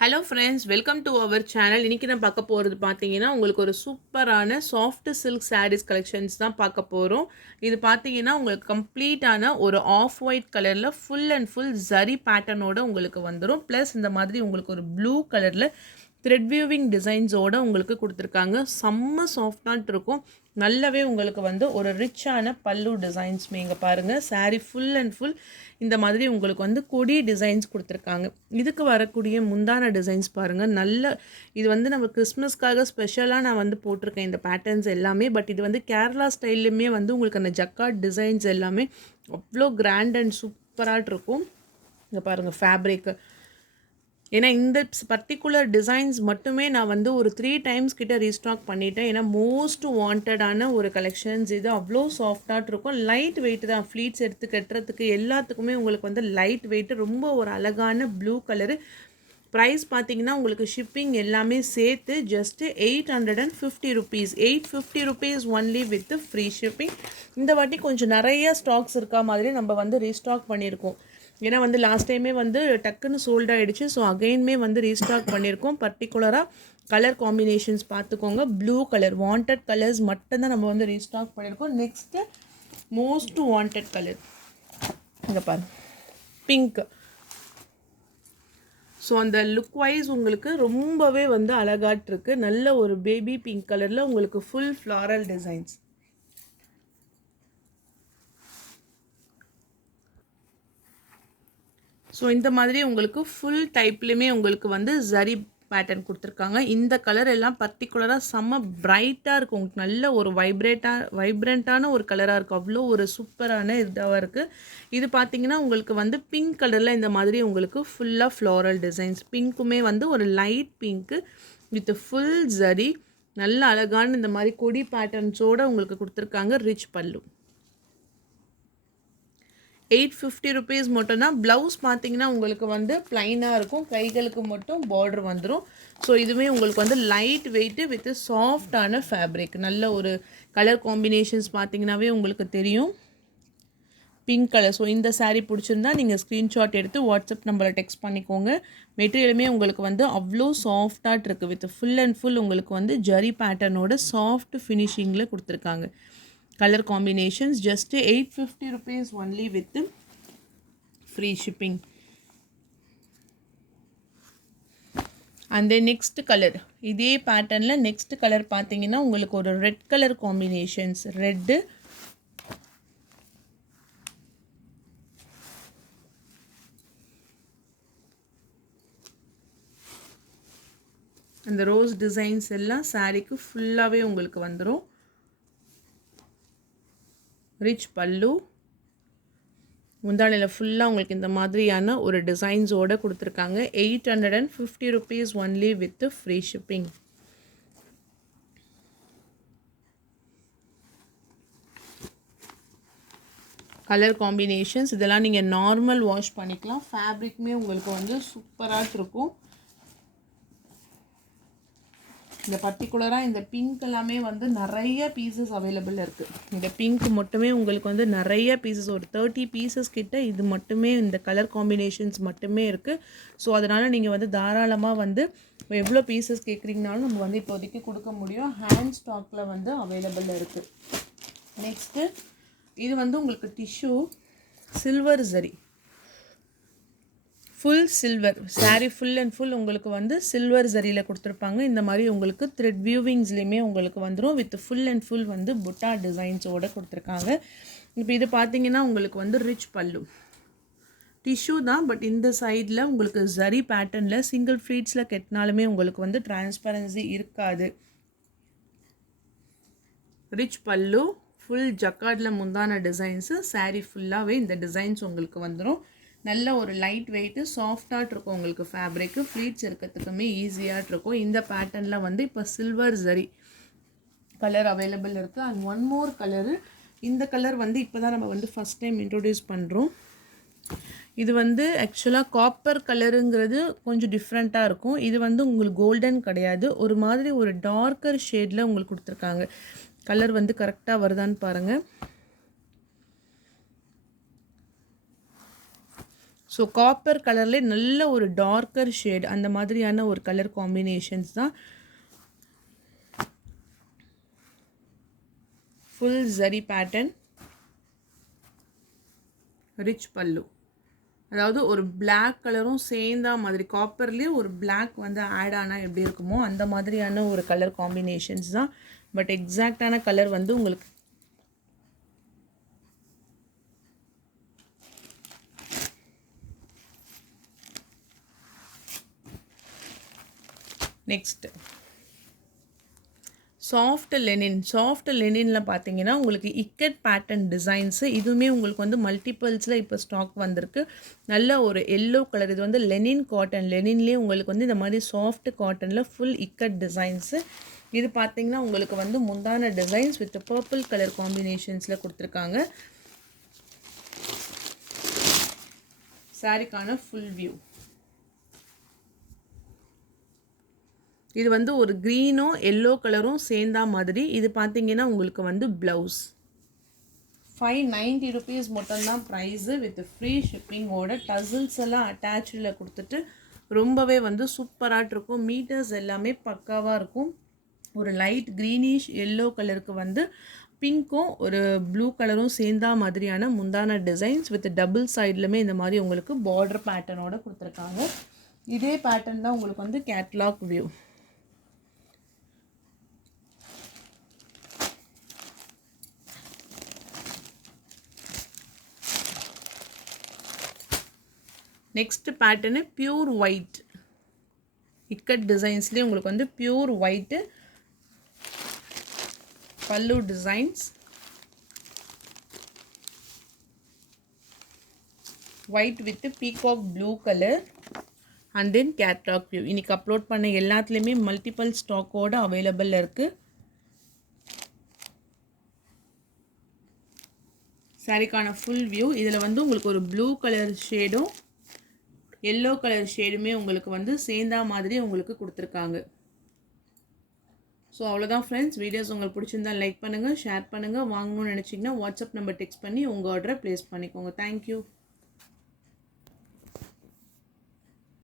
Hello friends, welcome to our channel. இன்றைக்கி நான் பார்க்க போகிறது பார்த்தீங்கன்னா, உங்களுக்கு ஒரு சூப்பரான சாஃப்ட் சில்க் சாரீஸ் கலெக்ஷன்ஸ் தான் பார்க்க போகிறோம். இது பார்த்தீங்கன்னா, உங்களுக்கு கம்ப்ளீட்டான ஒரு ஆஃப் ஒயிட் கலரில் ஃபுல் அண்ட் ஃபுல் ஜரி பேட்டர்னோட உங்களுக்கு வந்துடும். ப்ளஸ் இந்த மாதிரி உங்களுக்கு ஒரு ப்ளூ கலரில் த்ரெட் வியூவிங் டிசைன்ஸோடு உங்களுக்கு கொடுத்துருக்காங்க. செம்ம சாஃப்டாக இருக்கும். நல்லாவே உங்களுக்கு வந்து ஒரு ரிச்சான பல்லு டிசைன்ஸுமே இங்கே பாருங்கள். சாரீ ஃபுல் அண்ட் ஃபுல் இந்த மாதிரி உங்களுக்கு வந்து கொடி டிசைன்ஸ் கொடுத்துருக்காங்க. இதுக்கு வரக்கூடிய முந்தான டிசைன்ஸ் பாருங்கள். இது வந்து நம்ம கிறிஸ்மஸ்க்காக ஸ்பெஷலாக நான் வந்து போட்டிருக்கேன் இந்த பேட்டர்ன்ஸ் எல்லாமே. பட் இது வந்து கேரளா ஸ்டைல்லையுமே வந்து உங்களுக்கு அந்த ஜக்கார்ட் டிசைன்ஸ் எல்லாமே அவ்வளோ கிராண்ட் அண்ட் சூப்பராக இருக்கும். இங்கே பாருங்கள் ஃபேப்ரிக்கு. ஏன்னா இந்த பர்டிகுலர் டிசைன்ஸ் மட்டுமே நான் வந்து ஒரு 3 டைம்ஸ் கிட்ட ரீஸ்டாக் பண்ணிட்டேன். ஏன்னா மோஸ்ட் வாண்டடான ஒரு கலெக்ஷன்ஸ் இது. அவ்வளோ சாஃப்டாக இருக்கும். லைட் வெயிட் தான். ஃப்ளீட்ஸ் எடுத்து கட்டுறதுக்கு எல்லாத்துக்குமே உங்களுக்கு வந்து லைட் வெயிட்டு. ரொம்ப ஒரு அழகான ப்ளூ கலரு. ப்ரைஸ் பார்த்தீங்கன்னா உங்களுக்கு ஷிப்பிங் எல்லாமே சேர்த்து just 850 rupees. 850 rupees only with free shipping. இந்த வாட்டி கொஞ்சம் நிறைய ஸ்டாக்ஸ் இருக்கா மாதிரி நம்ம வந்து ரீஸ்டாக் பண்ணியிருக்கோம். ஏன்னா வந்து லாஸ்ட் டைமே வந்து டக்குன்னு சோல்ட் ஆகிடுச்சு. ஸோ அகெயின்மே வந்து ரீஸ்டாக் பண்ணியிருக்கோம். பர்டிகுலராக கலர் காம்பினேஷன்ஸ் பார்த்துக்கோங்க. ப்ளூ கலர் வாண்டட் கலர்ஸ் மட்டும்தான் நம்ம வந்து ரீஸ்டாக் பண்ணியிருக்கோம். நெக்ஸ்ட்டு மோஸ்ட் வாண்டட் கலர் இங்கே பாருங்க, பிங்க். ஸோ அந்த லுக் வைஸ் உங்களுக்கு ரொம்பவே வந்து அழகாட்டிருக்கு. நல்ல ஒரு பேபி பிங்க் கலரில் உங்களுக்கு ஃபுல் ஃப்ளாரல் டிசைன்ஸ். ஸோ இந்த மாதிரி உங்களுக்கு ஃபுல் டைப்லேயுமே உங்களுக்கு வந்து ஜரி பேட்டர்ன் கொடுத்துருக்காங்க. இந்த கலர் எல்லாம் பர்டிகுலராக செம்ம பிரைட்டாக இருக்கும். உங்களுக்கு நல்ல ஒரு வைப்ரண்ட்டான ஒரு கலராக இருக்கும். அவ்வளோ ஒரு சூப்பரான இதாக இருக்குது. இது பார்த்திங்கன்னா உங்களுக்கு வந்து பிங்க் கலரில் இந்த மாதிரி உங்களுக்கு ஃபுல்லாக ஃப்ளாரல் டிசைன்ஸ். பிங்க்குமே வந்து ஒரு light pink with full zari. நல்ல அழகான இந்த மாதிரி கொடி பேட்டர்ன்ஸோடு உங்களுக்கு கொடுத்துருக்காங்க. ரிச் பல்லு. 850 ருபீஸ் மட்டும்தான். ப்ளவுஸ் பார்த்தீங்கன்னா உங்களுக்கு வந்து ப்ளைனாக இருக்கும். கைகளுக்கு மட்டும் பார்டர் வந்துடும். ஸோ இதுவுமே உங்களுக்கு வந்து லைட் வெயிட்டு வித் சாஃப்டான ஃபேப்ரிக். நல்ல ஒரு கலர் காம்பினேஷன்ஸ் பார்த்தீங்கன்னாவே உங்களுக்கு தெரியும். Pink colour. ஸோ இந்த சாரீ பிடிச்சிருந்தா நீங்கள் ஸ்க்ரீன்ஷாட் எடுத்து வாட்ஸ்அப் நம்பரில் டெக்ஸ்ட் பண்ணிக்கோங்க. மெட்டீரியலுமே உங்களுக்கு வந்து அவ்வளோ சாஃப்டாக இருக்குது. வித் ஃபுல் அண்ட் ஃபுல் உங்களுக்கு வந்து ஜரி பேட்டர்னோட சாஃப்ட் ஃபினிஷிங்கில் கொடுத்துருக்காங்க. Color combinations just 850 rupees only with free shipping. And then next color, இதே பேட்டர்ன்ல next color பார்த்தீங்கன்னா உங்களுக்கு ஒரு ரெட் கலர் காம்பினேஷன்ஸ். ரெட், அந்த ரோஸ் டிசைன்ஸ் எல்லாம் சாரீக்கு ஃபுல்லாகவே உங்களுக்கு வந்துடும். ரிச் பல்லு. முந்தானையில் ஃபுல்லாக உங்களுக்கு இந்த மாதிரியான ஒரு டிசைன்ஸோடு கொடுத்துருக்காங்க. 850 rupees only with free shipping. Colour combinations இதெல்லாம் நீங்கள் நார்மல் வாஷ் பண்ணிக்கலாம். ஃபேப்ரிக்குமே உங்களுக்கு வந்து சூப்பராக இருக்கும். இந்த பர்டிகுலராக இந்த பிங்க் எல்லாமே வந்து நிறைய பீசஸ் அவைலபிள் இருக்குது. இந்த பிங்க் மட்டுமே உங்களுக்கு வந்து நிறைய பீசஸ், ஒரு 30 பீசஸ் கிட்ட இது மட்டுமே, இந்த கலர் காம்பினேஷன்ஸ் மட்டுமே இருக்குது. ஸோ அதனால் நீங்கள் வந்து தாராளமாக வந்து எவ்வளோ பீசஸ் கேட்குறீங்கனாலும் நம்ம வந்து இப்போதைக்கு கொடுக்க முடியும். ஹேண்ட் ஸ்டாக்கில் வந்து அவைலபிள் இருக்குது. நெக்ஸ்ட்டு இது வந்து உங்களுக்கு tissue silver zari, full silver sari. Full and full உங்களுக்கு வந்து சில்வர் ஜரியில் கொடுத்துருப்பாங்க. இந்த மாதிரி உங்களுக்கு த்ரெட் வியூவிங்ஸ்லேயுமே உங்களுக்கு வந்துடும். வித் ஃபுல் அண்ட் ஃபுல் வந்து புட்டா டிசைன்ஸோடு கொடுத்துருக்காங்க. இப்போ இது பார்த்தீங்கன்னா உங்களுக்கு வந்து ரிச் பல்லு. டிஷ்யூ தான், பட் இந்த சைடில் உங்களுக்கு ஜரி பேட்டர்னில் சிங்கிள் ஃப்ளீட்ஸில் கட்டினாலுமே உங்களுக்கு வந்து டிரான்ஸ்பரன்சி இருக்காது. ரிச் பல்லு, ஃபுல் ஜக்கார்டில் முந்தான டிசைன்ஸு. சாரீ ஃபுல்லாகவே இந்த டிசைன்ஸ் உங்களுக்கு வந்துடும். நல்ல ஒரு லைட் வெயிட்டு சாஃப்டாக இருக்கும் உங்களுக்கு ஃபேப்ரிக்கு. ஃப்ளீட்ஸ் இருக்கிறதுக்குமே ஈஸியாக இருக்கும். இந்த பேட்டர்னில் வந்து இப்போ சில்வர் ஜரி கலர் அவைலபிள் இருக்குது. And one more colour. இந்த கலர் வந்து இப்போ தான் நம்ம வந்து ஃபஸ்ட் டைம் இன்ட்ரொடியூஸ் பண்ணுறோம். இது வந்து ஆக்சுவலாக காப்பர் கலருங்கிறது கொஞ்சம் டிஃப்ரெண்ட்டாக இருக்கும். இது வந்து உங்களுக்கு கோல்டன் கிடையாது. ஒரு மாதிரி ஒரு டார்க்கர் ஷேடில் உங்களுக்கு கொடுத்துருக்காங்க. கலர் வந்து கரெக்டாக வருதான்னு பாருங்கள். ஸோ காப்பர் கலர்லேயே நல்ல ஒரு டார்க்கர் ஷேட் அந்த மாதிரியான ஒரு கலர் காம்பினேஷன்ஸ் தான். ஃபுல் ஜரி பேட்டர்ன், ரிச் பல்லு. அதாவது ஒரு பிளாக் கலரும் சேர்ந்தா மாதிரி, காப்பர்லேயே ஒரு பிளாக் வந்து ஆட் ஆனால் எப்படி இருக்குமோ அந்த மாதிரியான ஒரு கலர் காம்பினேஷன்ஸ் தான். பட் எக்ஸாக்டான கலர் வந்து உங்களுக்கு நெக்ஸ்ட் சாஃப்ட் லெனின். சாஃப்ட் லெனினில் பார்த்தீங்கன்னா உங்களுக்கு இக்கட் பேட்டர்ன் டிசைன்ஸு, இதுவுமே உங்களுக்கு வந்து மல்டிபிள்ஸில் இப்போ ஸ்டாக் வந்திருக்கு. நல்ல ஒரு எல்லோ கலர், இது வந்து லெனின் காட்டன். லெனின்லேயே உங்களுக்கு வந்து இந்த மாதிரி சாஃப்ட் காட்டனில் ஃபுல் இக்கட் டிசைன்ஸு. இது பார்த்தீங்கன்னா உங்களுக்கு வந்து முந்தான டிசைன்ஸ் வித் பர்பிள் கலர் காம்பினேஷன்ஸில் கொடுத்துருக்காங்க. சாரிக்கான ஃபுல் வியூ இது வந்து ஒரு க்ரீனும் எல்லோ கலரும் சேர்ந்தா மாதிரி. இது பார்த்தீங்கன்னா உங்களுக்கு வந்து ப்ளவுஸ் 590 rupees மட்டும்தான் ப்ரைஸு, வித் ஃப்ரீ ஷிப்பிங்கோட. டசில்ஸ் எல்லாம் அட்டாச்சில் கொடுத்துட்டு ரொம்பவே வந்து சூப்பராக இருக்கும். மீட்டர்ஸ் எல்லாமே பக்காவாக இருக்கும். ஒரு லைட் க்ரீனிஷ் எல்லோ கலருக்கு வந்து பிங்க்கும் ஒரு ப்ளூ கலரும் சேர்ந்தா மாதிரியான முந்தான டிசைன்ஸ் வித் டபுள் சைட்லுமே இந்த மாதிரி உங்களுக்கு பார்டர் பேட்டர்னோட கொடுத்துருக்காங்க. இதே பேட்டர்ன் தான் உங்களுக்கு வந்து catalogue view. Next pattern pure white, ikat டிசைன்ஸ்லேயே உங்களுக்கு வந்து பியூர் ஒயிட்டு பல்லு designs, white with peacock blue colour and then catalogue view. இன்றைக்கி அப்லோட் பண்ண எல்லாத்துலேயுமே மல்டிபிள் ஸ்டாக்கோடு அவைலபிள் இருக்குது. சாரிக்கான ஃபுல் வியூ. இதில் வந்து உங்களுக்கு ஒரு ப்ளூ கலர் ஷேடும் எல்லோ கலர் ஷேடுமே உங்களுக்கு வந்து சேர்ந்தா மாதிரி உங்களுக்கு கொடுத்துருக்காங்க. ஸோ அவ்வளோதான் ஃப்ரெண்ட்ஸ். வீடியோஸ் உங்களுக்கு பிடிச்சிருந்தா லைக் பண்ணுங்கள், ஷேர் பண்ணுங்கள். வாங்கணும்னு நினச்சிங்கன்னா வாட்ஸ்அப் நம்பர் டெக்ஸ்ட் பண்ணி உங்கள் ஆர்டரை ப்ளேஸ் பண்ணிக்கோங்க. தேங்க்யூ.